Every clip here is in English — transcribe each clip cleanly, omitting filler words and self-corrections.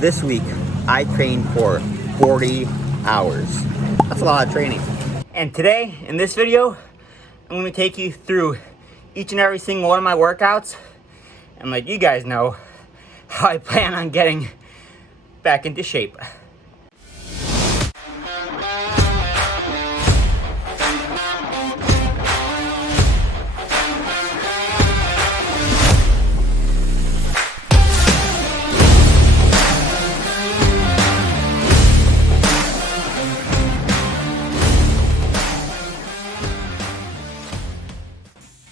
this week I trained for 40 hours. That's a lot of training. And today, in this video, I'm gonna take you through each and every single one of my workouts and let you guys know how I plan on getting back into shape.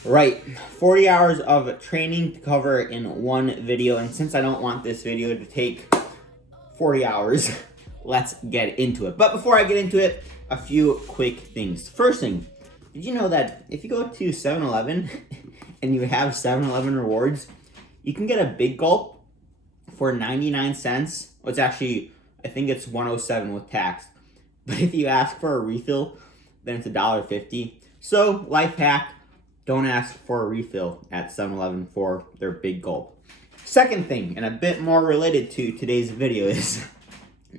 Right, 40 hours of training to cover in one video, and since I don't want this video to take 40 hours, let's get into it. But before I get into it, a few quick things. First thing, did you know that if you go to 7-Eleven and you have 7-Eleven rewards, you can get a big gulp for 99 cents. Well, it's actually, I think it's 107 with tax. But if you ask for a refill, then it's $1.50. So, life hack. Don't ask for a refill at 7-Eleven for their big gulp. Second thing, and a bit more related to today's video, is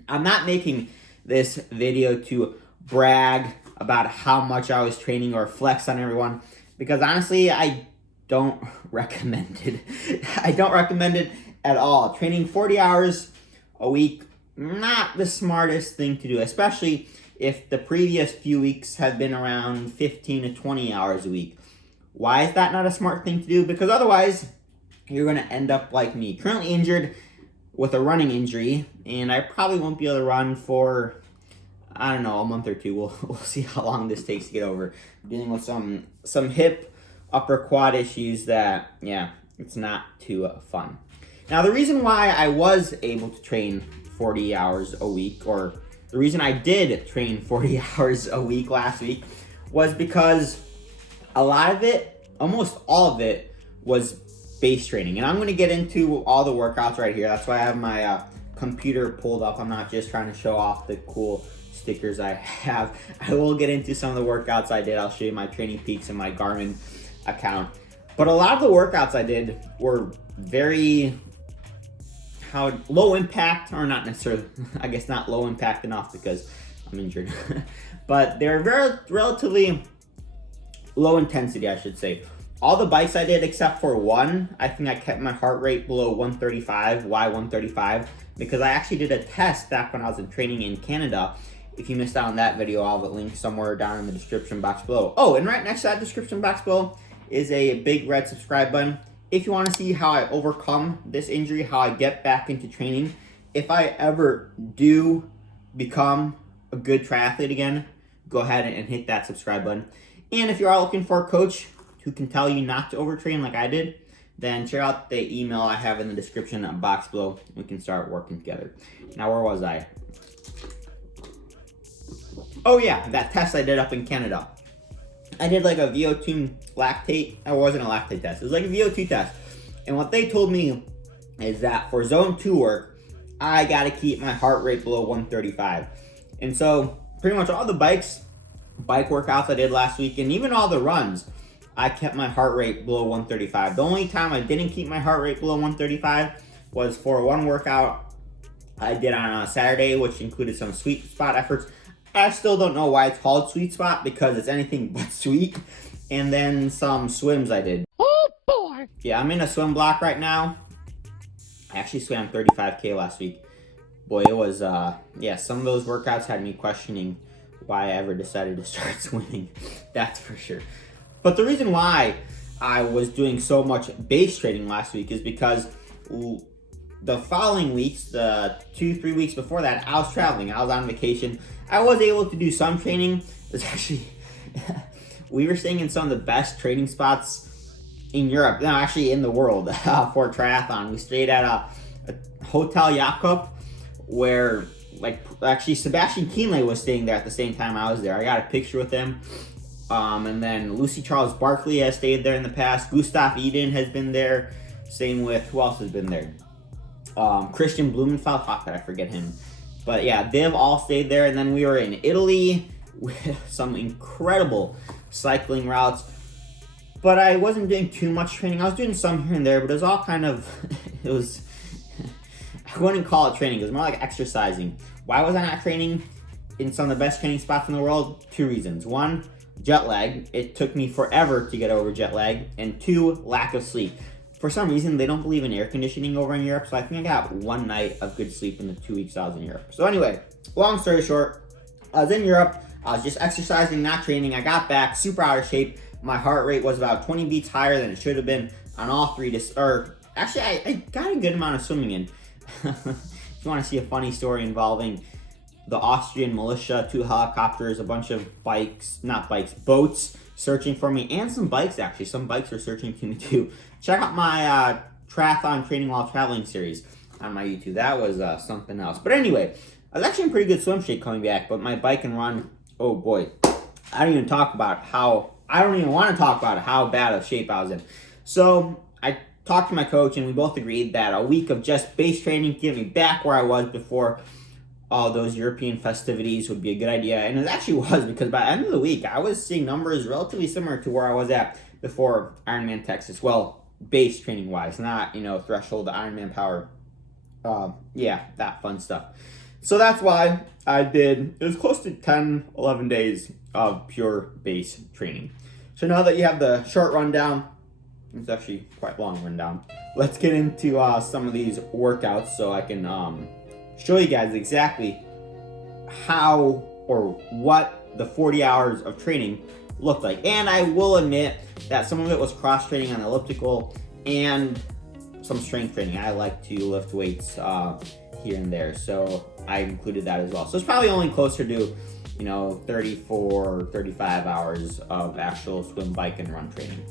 I'm not making this video to brag about how much I was training or flex on everyone, because honestly, I don't recommend it. I don't recommend it at all. Training 40 hours a week, not the smartest thing to do, especially if the previous few weeks have been around 15 to 20 hours a week. Why is that not a smart thing to do? Because otherwise, you're going to end up like me, currently injured with a running injury, and I probably won't be able to run for, I don't know, a month or two. We'll see how long this takes to get over. Dealing with some hip, upper quad issues that, yeah, it's not too fun. Now, the reason why I was able to train 40 hours a week, or the reason I did train 40 hours a week last week, was because a lot of it, almost all of it, was base training. And I'm going to get into all the workouts right here. That's why I have my computer pulled up. I'm not just trying to show off the cool stickers I have. I will get into some of the workouts I did. I'll show you my training peaks and my Garmin account. But a lot of the workouts I did were very low impact, or not necessarily, I guess not low impact enough because I'm injured. But they're very relatively low intensity, I should say. All the bikes I did except for one, I think I kept my heart rate below 135. Why 135? Because I actually did a test back when I was in training in Canada. If you missed out on that video, I'll have a link somewhere down in the description box below. Oh, and right next to that description box below is a big red subscribe button. If you want to see how I overcome this injury, how I get back into training, if I ever do become a good triathlete again, go ahead and hit that subscribe button. And if you are looking for a coach who can tell you not to overtrain like I did, then check out the email I have in the description box below. We can start working together. Now, where was I? Oh yeah, that test I did up in Canada. I did like a VO2 lactate. It wasn't a lactate test. It was like a VO2 test. And what they told me is that for zone 2 work, I got to keep my heart rate below 135. And so pretty much all the bike workouts I did last week, and even all the runs, I kept my heart rate below 135. The only time I didn't keep my heart rate below 135 was for one workout I did on a Saturday, which included some sweet spot efforts. I still don't know why it's called sweet spot, because it's anything but sweet. And then some swims I did. Oh boy! Yeah, I'm in a swim block right now. I actually swam 35K last week. Boy, it was, yeah, some of those workouts had me questioning why I ever decided to start swimming. That's for sure. But the reason why I was doing so much base training last week is because the following weeks, the 2-3 weeks before that, I was traveling. I was on vacation. I was able to do some training. It's actually, we were staying in some of the best training spots in Europe, no, actually in the world for triathlon. We stayed at a Hotel Jakob, where actually Sebastian Kienle was staying there at the same time I was there. I got a picture with him. And then Lucy Charles Barkley has stayed there in the past. Gustav Eden has been there. Same with, who else has been there? Christian Blumenfeld. How could I forget him? But yeah, they've all stayed there. And then we were in Italy with some incredible cycling routes. But I wasn't doing too much training. I was doing some here and there, but it was all kind of, I wouldn't call it training. It was more like exercising. Why was I not training in some of the best training spots in the world? 2 reasons. 1, jet lag. It took me forever to get over jet lag. And 2, lack of sleep. For some reason, they don't believe in air conditioning over in Europe, so I think I got 1 night of good sleep in the 2 weeks I was in Europe. So anyway, long story short, I was in Europe. I was just exercising, not training. I got back super out of shape. My heart rate was about 20 beats higher than it should have been on all 3 actually, I got a good amount of swimming in. If you want to see a funny story involving the Austrian militia, 2 helicopters, a bunch of boats searching for me, and some bikes actually. Some bikes are searching for me too. Check out my triathlon training while traveling series on my YouTube. That was something else. But anyway, I was actually in pretty good swim shape coming back, but my bike and run, oh boy. I don't even want to talk about how bad of shape I was in. So I talked to my coach and we both agreed that a week of just base training to get me back where I was before all those European festivities would be a good idea. And it actually was, because by the end of the week, I was seeing numbers relatively similar to where I was at before Ironman Texas. Well, base training wise, not, threshold to Ironman power. Yeah, that fun stuff. So that's why it was close to 10, 11 days of pure base training. So now that you have the short rundown, it's actually quite long rundown, let's get into some of these workouts so I can show you guys exactly how or what the 40 hours of training looked like. And I will admit that some of it was cross training on the elliptical and some strength training. I like to lift weights here and there, so I included that as well. So it's probably only closer to 34, 35 hours of actual swim, bike, and run training.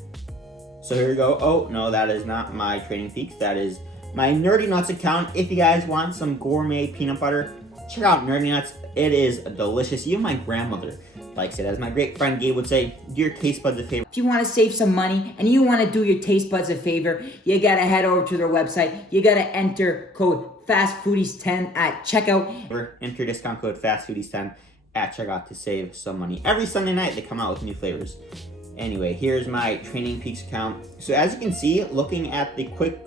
So here we go. Oh, no, that is not my Training Peaks. That is my Nerdy Nuts account. If you guys want some gourmet peanut butter, check out Nerdy Nuts. It is delicious. Even my grandmother likes it. As my great friend Gabe would say, do your taste buds a favor. If you want to save some money and you want to do your taste buds a favor, you got to head over to their website. You got to enter code FASTFOODIES10 at checkout. Enter discount code FASTFOODIES10 at checkout to save some money. Every Sunday night, they come out with new flavors. Anyway, here's my Training Peaks account. So as you can see, looking at the quick,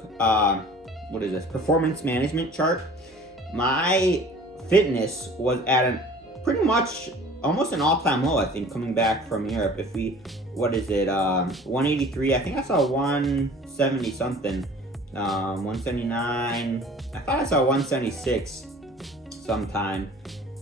performance management chart, my fitness was at pretty much almost an all-time low, I think, coming back from Europe. 183, I think I saw 170 something, 179, I thought I saw 176 sometime.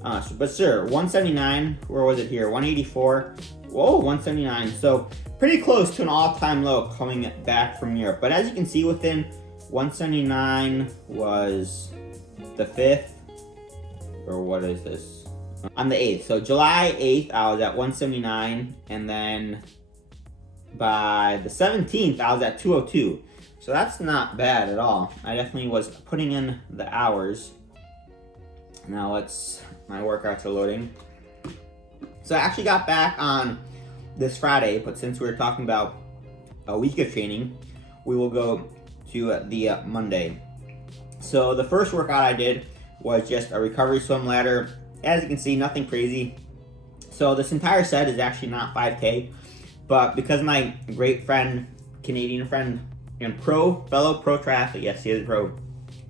But sure, 179, where was it here? 184, whoa, 179. So pretty close to an all-time low coming back from Europe. But as you can see, within 179 was the 5th, or what is this? On the 8th. So July 8th, I was at 179, and then by the 17th, I was at 202. So that's not bad at all. I definitely was putting in the hours. Now my workouts are loading. So I actually got back on this Friday, but since we were talking about a week of training, we will go to the Monday. So the first workout I did was just a recovery swim ladder. As you can see, nothing crazy. So this entire set is actually not 5K, but because my great friend, Canadian friend, and fellow pro triathlete, yes, he is a pro,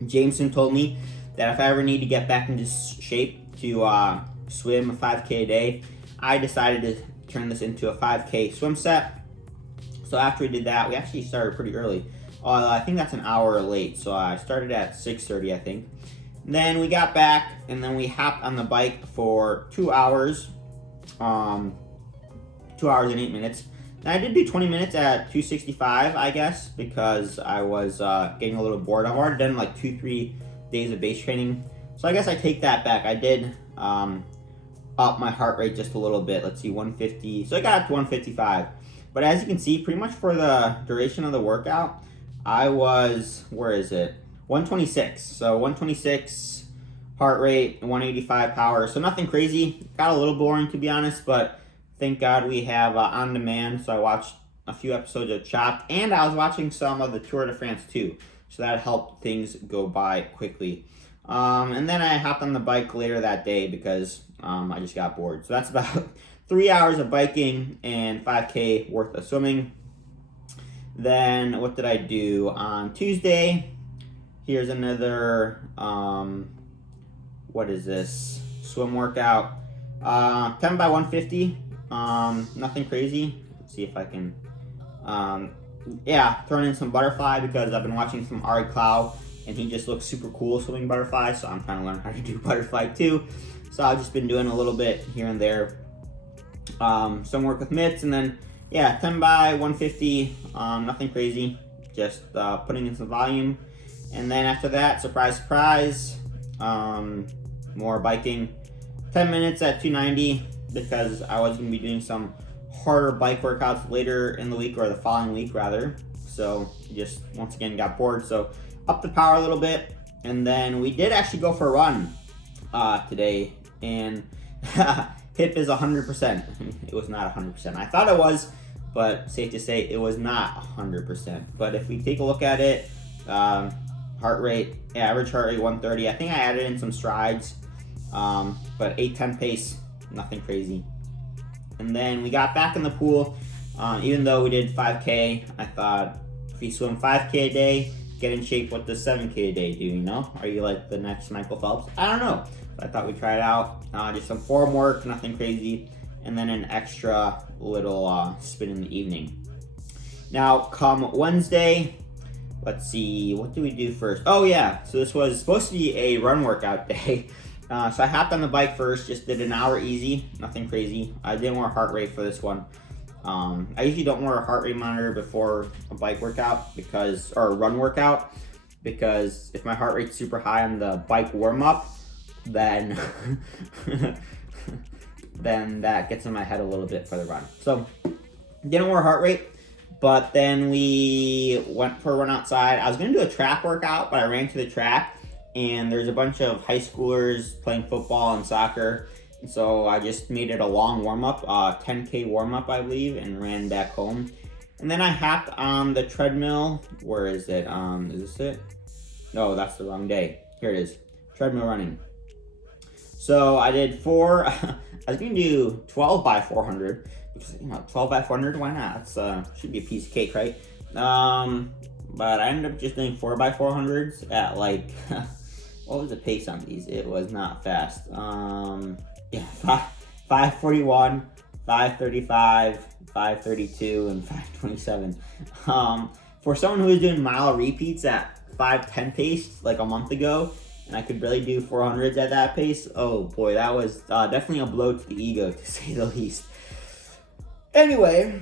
Jameson, told me that if I ever need to get back into shape to swim a 5K a day, I decided to turn this into a 5K swim set. So after we did that, we actually started pretty early. I think that's an hour late, so I started at 6:30, I think. Then we got back, and then we hopped on the bike for 2 hours, 2 hours and 8 minutes. And I did do 20 minutes at 265, I guess, because I was getting a little bored. I've already done like 2-3 days of base training, so I guess I take that back. I did up my heart rate just a little bit. Let's see, 150. So I got up to 155. But as you can see, pretty much for the duration of the workout, I was, 126. So 126 heart rate, 185 power. So nothing crazy. Got a little boring, to be honest, but thank God we have On Demand. So I watched a few episodes of Chopped, and I was watching some of the Tour de France too. So that helped things go by quickly. And then I hopped on the bike later that day because I just got bored. So that's about 3 hours of biking and 5K worth of swimming. Then what did I do on Tuesday? here's another, what is this? Swim workout. 10 by 150. Nothing crazy. Let's see if I can, yeah, throwing in some butterfly because I've been watching some Ari Clow and he just looks super cool swimming butterfly, so I'm trying to learn how to do butterfly too. So I've just been doing a little bit here and there. Some work with mitts, and then yeah, 10 by 150, nothing crazy, just putting in some volume. And then after that, surprise, surprise, more biking. 10 minutes at 290 because I was going to be doing some harder bike workouts later in the week, or the following week rather. So just once again got bored, so up the power a little bit. And then we did actually go for a run today, and hip is 100%. It was not 100%. I thought it was, but safe to say it was not 100%. But if we take a look at it, heart rate, average heart rate 130. I think I added in some strides, but 8:10 pace, nothing crazy. And then we got back in the pool. Even though we did 5K, I thought if you swim 5K a day, get in shape, what does 7K a day do, you know? Are you like the next Michael Phelps? I don't know. So I thought we'd try it out. Just some form work, nothing crazy. And then an extra little spin in the evening. Now, come Wednesday, let's see, what do we do first? Oh yeah, so this was supposed to be a run workout day. So I hopped on the bike first, just did an hour easy, nothing crazy. I didn't wear heart rate for this one. I usually don't wear a heart rate monitor before a bike workout or a run workout, because if my heart rate's super high on the bike warm up, then then that gets in my head a little bit for the run. So didn't wear heart rate, but then we went for a run outside. I was gonna do a track workout, but I ran to the track and there's a bunch of high schoolers playing football and soccer. And so I just made it a long warm-up, 10K warm-up, I believe, and ran back home. And then I hopped on the treadmill. Where is it? Is this it? No, that's the wrong day. Here it is, treadmill running. So I did I was gonna do 12 by 400, because, 12 by 400, why not? It's should be a piece of cake, right? But I ended up just doing 4 by 400s at like, what was the pace on these? It was not fast. Yeah, 541, 535, 532, and 527. For someone who was doing mile repeats at 5:10 pace like a month ago, and I could barely do 400s at that pace, oh boy, that was definitely a blow to the ego, to say the least. Anyway,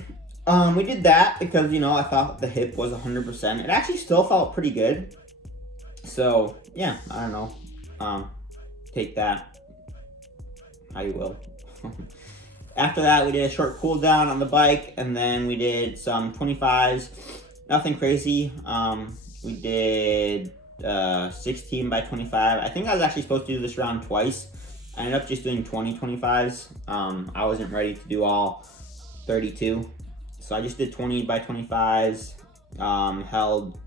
we did that because, I thought the hip was 100%. It actually still felt pretty good. So, yeah, I don't know. Take that how you will. After that, we did a short cool down on the bike, and then we did some 25s. Nothing crazy. We did 16 by 25. I think I was actually supposed to do this round twice. I ended up just doing 20 25s. I wasn't ready to do all 32. So I just did 20 by 25s, held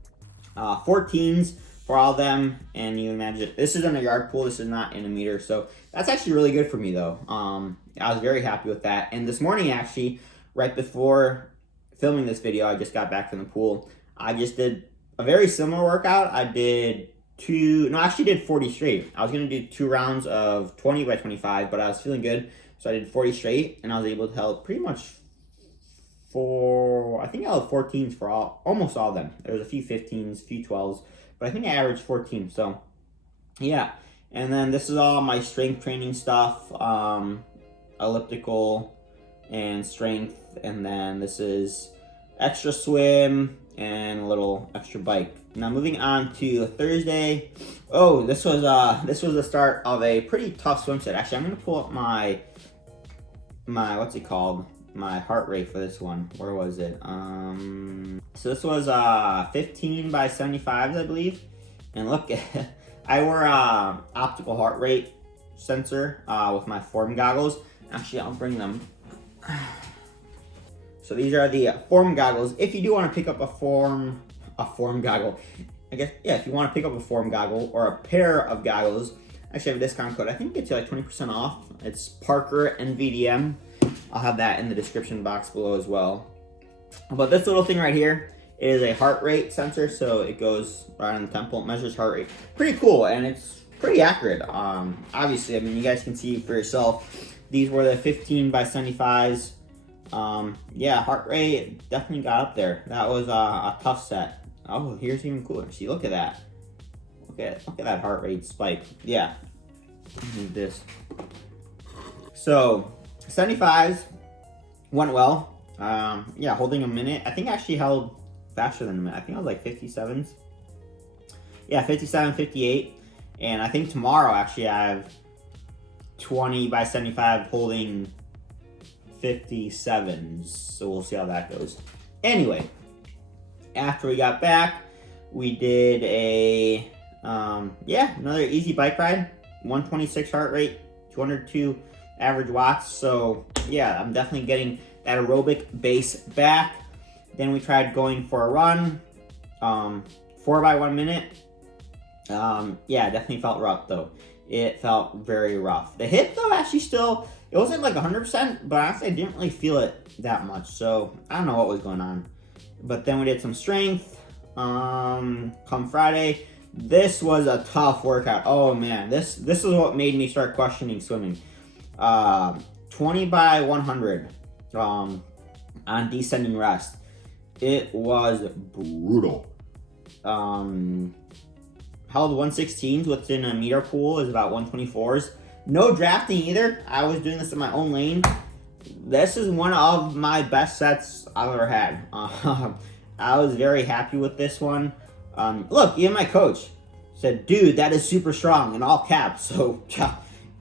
14s for all of them, and you imagine, this is in a yard pool, this is not in a meter, so that's actually really good for me though. I was very happy with that. And this morning actually, right before filming this video, I just got back from the pool. I just did a very similar workout. I did 40 straight. I was gonna do 2 rounds of 20 by 25, but I was feeling good, so I did 40 straight, and I was able to held pretty much I think I held 14s for almost all of them. There was a few 15s, a few 12s, but I think I averaged 14. So yeah, and then this is all my strength training stuff, elliptical and strength, and then this is extra swim and a little extra bike. Now moving on to Thursday. Oh, this was the start of a pretty tough swim set. Actually, I'm gonna pull up my what's it called? My heart rate for this one. Where was it? So this was 15 by 75s, I believe. And look, I wore a optical heart rate sensor with my form goggles. Actually, I'll bring them. So these are the form goggles. If you do want to pick up a form goggle, I guess, yeah, if you want to pick up a form goggle or a pair of goggles, actually I have a discount code. I think it gets you like 20% off. It's ParkerNVDM. I'll have that in the description box below as well. But this little thing right here It is a heart rate sensor, so it goes right on the temple. It measures heart rate. Pretty cool, and it's pretty accurate. Obviously, I mean, you guys can see for yourself. These were the 15 by 75s. Yeah, heart rate definitely got up there. That was a tough set. Oh, here's even cooler. See, look at that. Look at that heart rate spike. Yeah. Need this. So 75s went well. Yeah, holding a minute. I think I actually held faster than a minute. I think I was like 57s. Yeah, 57, 58. And I think tomorrow actually I have 20 by 75 holding 57s. So we'll see how that goes. Anyway, after we got back, we did a another easy bike ride. 126 heart rate, 202 average watts. So yeah, I'm definitely getting that aerobic base back. Then we tried going for a run, 4 by 1 minute. Yeah, definitely felt rough though. It felt very rough. The hit though, actually still, it wasn't like 100%, but honestly I didn't really feel it that much. So I don't know what was going on. But then we did some strength, come Friday. This was a tough workout. Oh man, this is what made me start questioning swimming. 20 by 100 on descending rest. It was brutal. Held 116s within a meter pool is about 124s. No drafting either. I was doing this in my own lane. This is one of my best sets I've ever had. I was very happy with this one. Look, even my coach said, dude, that is super strong, in all caps. So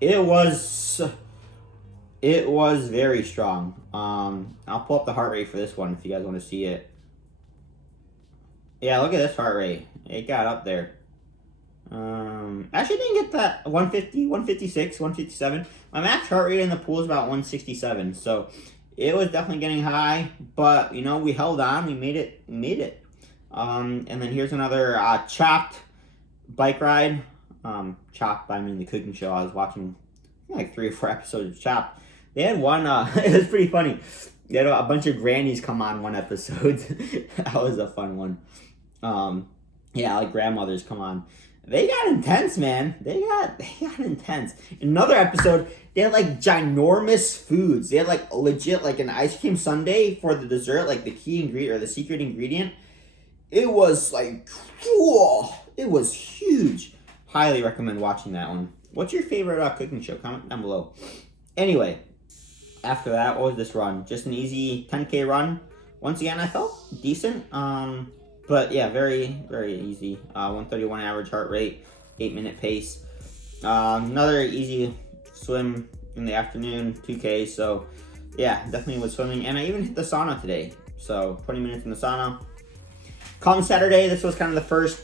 it was very strong. I'll pull up the heart rate for this one if you guys want to see it. Yeah, look at this heart rate. It got up there. Actually didn't get that 150, 156, 157. My max heart rate in the pool is about 167. So it was definitely getting high, but you know, we held on, we made it. And then here's another chopped bike ride. Chopped, I mean the cooking show. I was watching like 3 or 4 episodes of Chopped. They had one, it was pretty funny. They had a bunch of grannies come on one episode. That was a fun one. Yeah, like grandmothers come on. They got intense, man. They got intense. In another episode, they had like ginormous foods. They had like legit like an ice cream sundae for the dessert, like the key ingredient or the secret ingredient. It was like, whoa, it was huge. Highly recommend watching that one. What's your favorite cooking show? Comment down below. Anyway, after that, what was this run? Just an easy 10K run. Once again, I felt decent. But yeah, very, very easy. 131 average heart rate, 8-minute pace. Another easy swim in the afternoon, 2K. So yeah, definitely was swimming. And I even hit the sauna today. So 20 minutes in the sauna. Come Saturday, this was kind of the first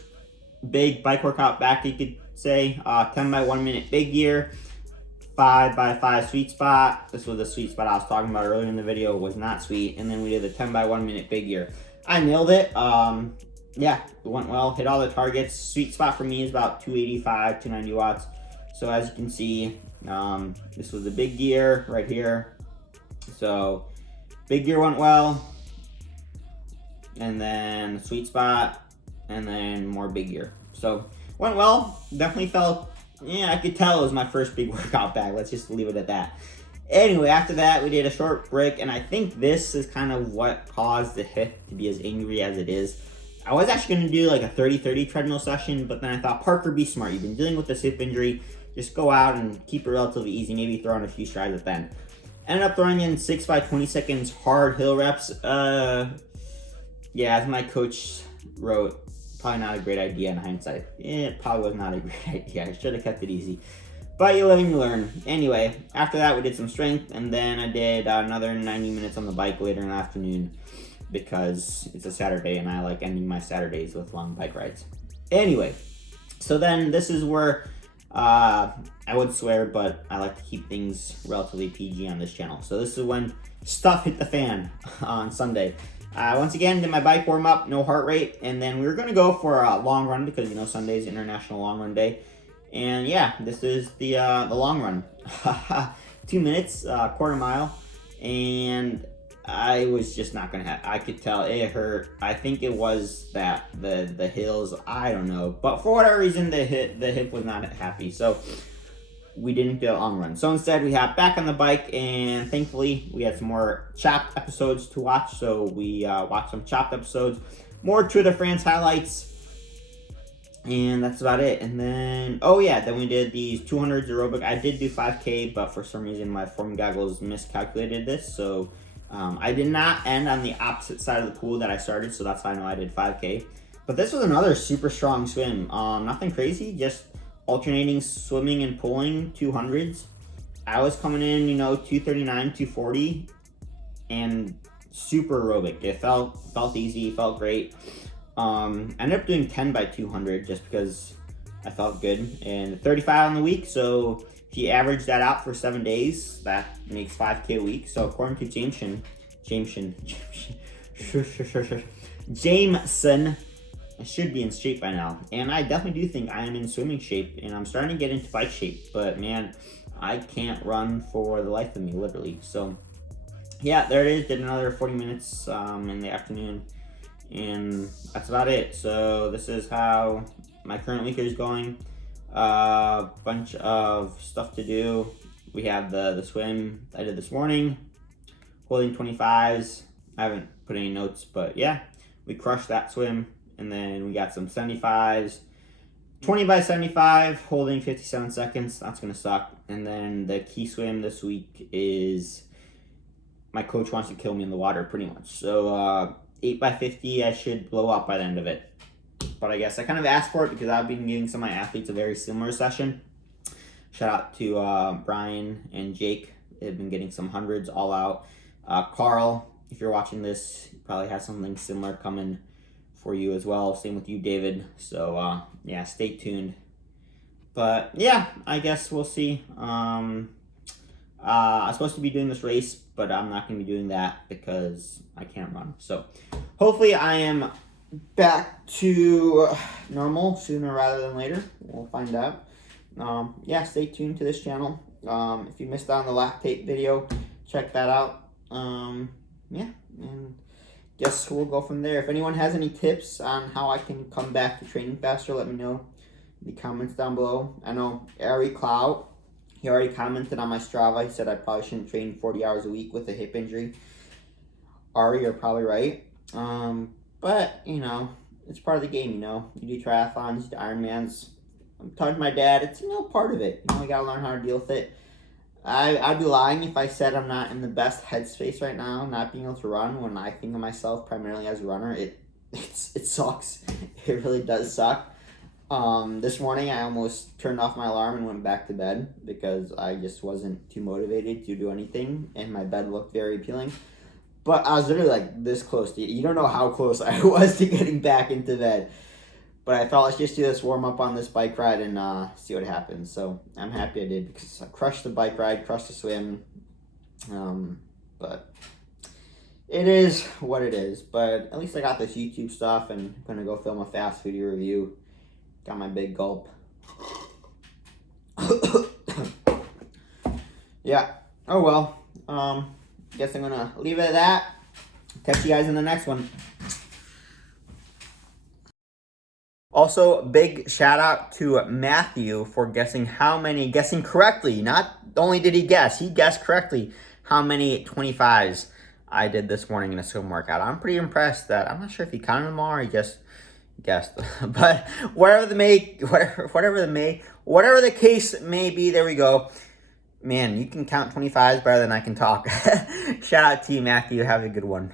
big bike workout back, you could say. 10 by 1 minute big gear, 5 by 5 sweet spot. This was the sweet spot I was talking about earlier in the video. It was not sweet. And then we did the 10 by 1 minute big gear. I nailed it. Yeah, it went well. Hit all the targets. Sweet spot for me is about 285, 290 watts. So as you can see, this was the big gear right here. So big gear went well. And then sweet spot. And then more big gear. So went well. Definitely felt, yeah, I could tell it was my first big workout back. Let's just leave it at that. Anyway, after that, we did a short break, and I think this is kind of what caused the hip to be as angry as it is. I was actually going to do like a 30-30 treadmill session, but then I thought, Parker, be smart. You've been dealing with this hip injury. Just go out and keep it relatively easy. Maybe throw in a few strides at the end. Ended up throwing in 6 by 20 seconds hard hill reps. Yeah, as my coach wrote, probably not a great idea in hindsight. It probably was not a great idea. I should have kept it easy. But you live and you learn. Anyway, after that we did some strength, and then I did another 90 minutes on the bike later in the afternoon because it's a Saturday and I like ending my Saturdays with long bike rides. Anyway, so then this is where I would swear, but I like to keep things relatively PG on this channel. So this is when stuff hit the fan on Sunday. Once again, did my bike warm up, no heart rate, and then we were going to go for a long run because, you know, Sunday's International Long Run Day. And yeah, this is the long run. 2 minutes, quarter mile. And I was just not gonna have. I could tell it hurt. I think it was that the hills. I don't know, but for whatever reason, the hip was not happy. So we didn't do a long run. So instead, we hopped back on the bike, and thankfully, we had some more Chopped episodes to watch. So we watched some Chopped episodes, more Tour de France highlights, and that's about it. And then, oh yeah, then we did these 200s aerobic. I did do 5K, but for some reason, my form goggles miscalculated this. So I did not end on the opposite side of the pool that I started, so that's how I know I did 5K. But this was another super strong swim. Nothing crazy, just alternating swimming and pulling 200s. I was coming in, 239, 240, and super aerobic. It felt easy, felt great. Ended up doing 10 by 200 just because I felt good. And 35 on the week, so if you average that out for 7 days, that makes 5K a week. So according to Jameson, I should be in shape by now. And I definitely do think I am in swimming shape, and I'm starting to get into bike shape. But man, I can't run for the life of me, literally. So yeah, there it is. Did another 40 minutes in the afternoon. And that's about it. So this is how my current week is going. Bunch of stuff to do. We have the swim I did this morning, holding 25s. I haven't put any notes, but yeah, we crushed that swim. And then we got some 75s, 20 by 75, holding 57 seconds. That's gonna suck. And then the key swim this week is my coach wants to kill me in the water, pretty much. So 8 by 50, I should blow up by the end of it. But I guess I kind of asked for it because I've been giving some of my athletes a very similar session. Shout out to Brian and Jake. They've been getting some hundreds all out. Carl, if you're watching this, you probably have something similar coming for you as well. Same with you, David. So yeah, stay tuned. But yeah, I guess we'll see. I'm supposed to be doing this race, but I'm not going to be doing that because I can't run. So hopefully I am back to normal sooner rather than later. We'll find out. Yeah, stay tuned to this channel. If you missed out on the lactate video, check that out. Yeah, and guess we'll go from there. If anyone has any tips on how I can come back to training faster, let me know in the comments down below. I know Ari Clout, he already commented on my Strava. He said I probably shouldn't train 40 hours a week with a hip injury. Ari, you're probably right. But, it's part of the game, You do triathlons, you do Ironmans. I'm talking to my dad. It's, part of it. You gotta learn how to deal with it. I'd be lying if I said I'm not in the best headspace right now, not being able to run when I think of myself primarily as a runner. It sucks. It really does suck. This morning I almost turned off my alarm and went back to bed because I just wasn't too motivated to do anything, and my bed looked very appealing. But I was literally like this close to you don't know how close I was to getting back into bed. But I thought, let's just do this warm up on this bike ride and see what happens. So I'm happy I did because I crushed the bike ride, crushed the swim. But it is what it is. But at least I got this YouTube stuff, and I'm going to go film a fast foodie review. Got my big gulp. Yeah. Oh well. Guess I'm going to leave it at that. Catch you guys in the next one. Also, big shout out to Matthew for guessing correctly. Not only did he guessed correctly how many 25s I did this morning in a swim workout. I'm pretty impressed that, I'm not sure if he counted them all or he just guessed. But whatever the case may be, there we go. Man, you can count 25s better than I can talk. Shout out to you, Matthew. Have a good one.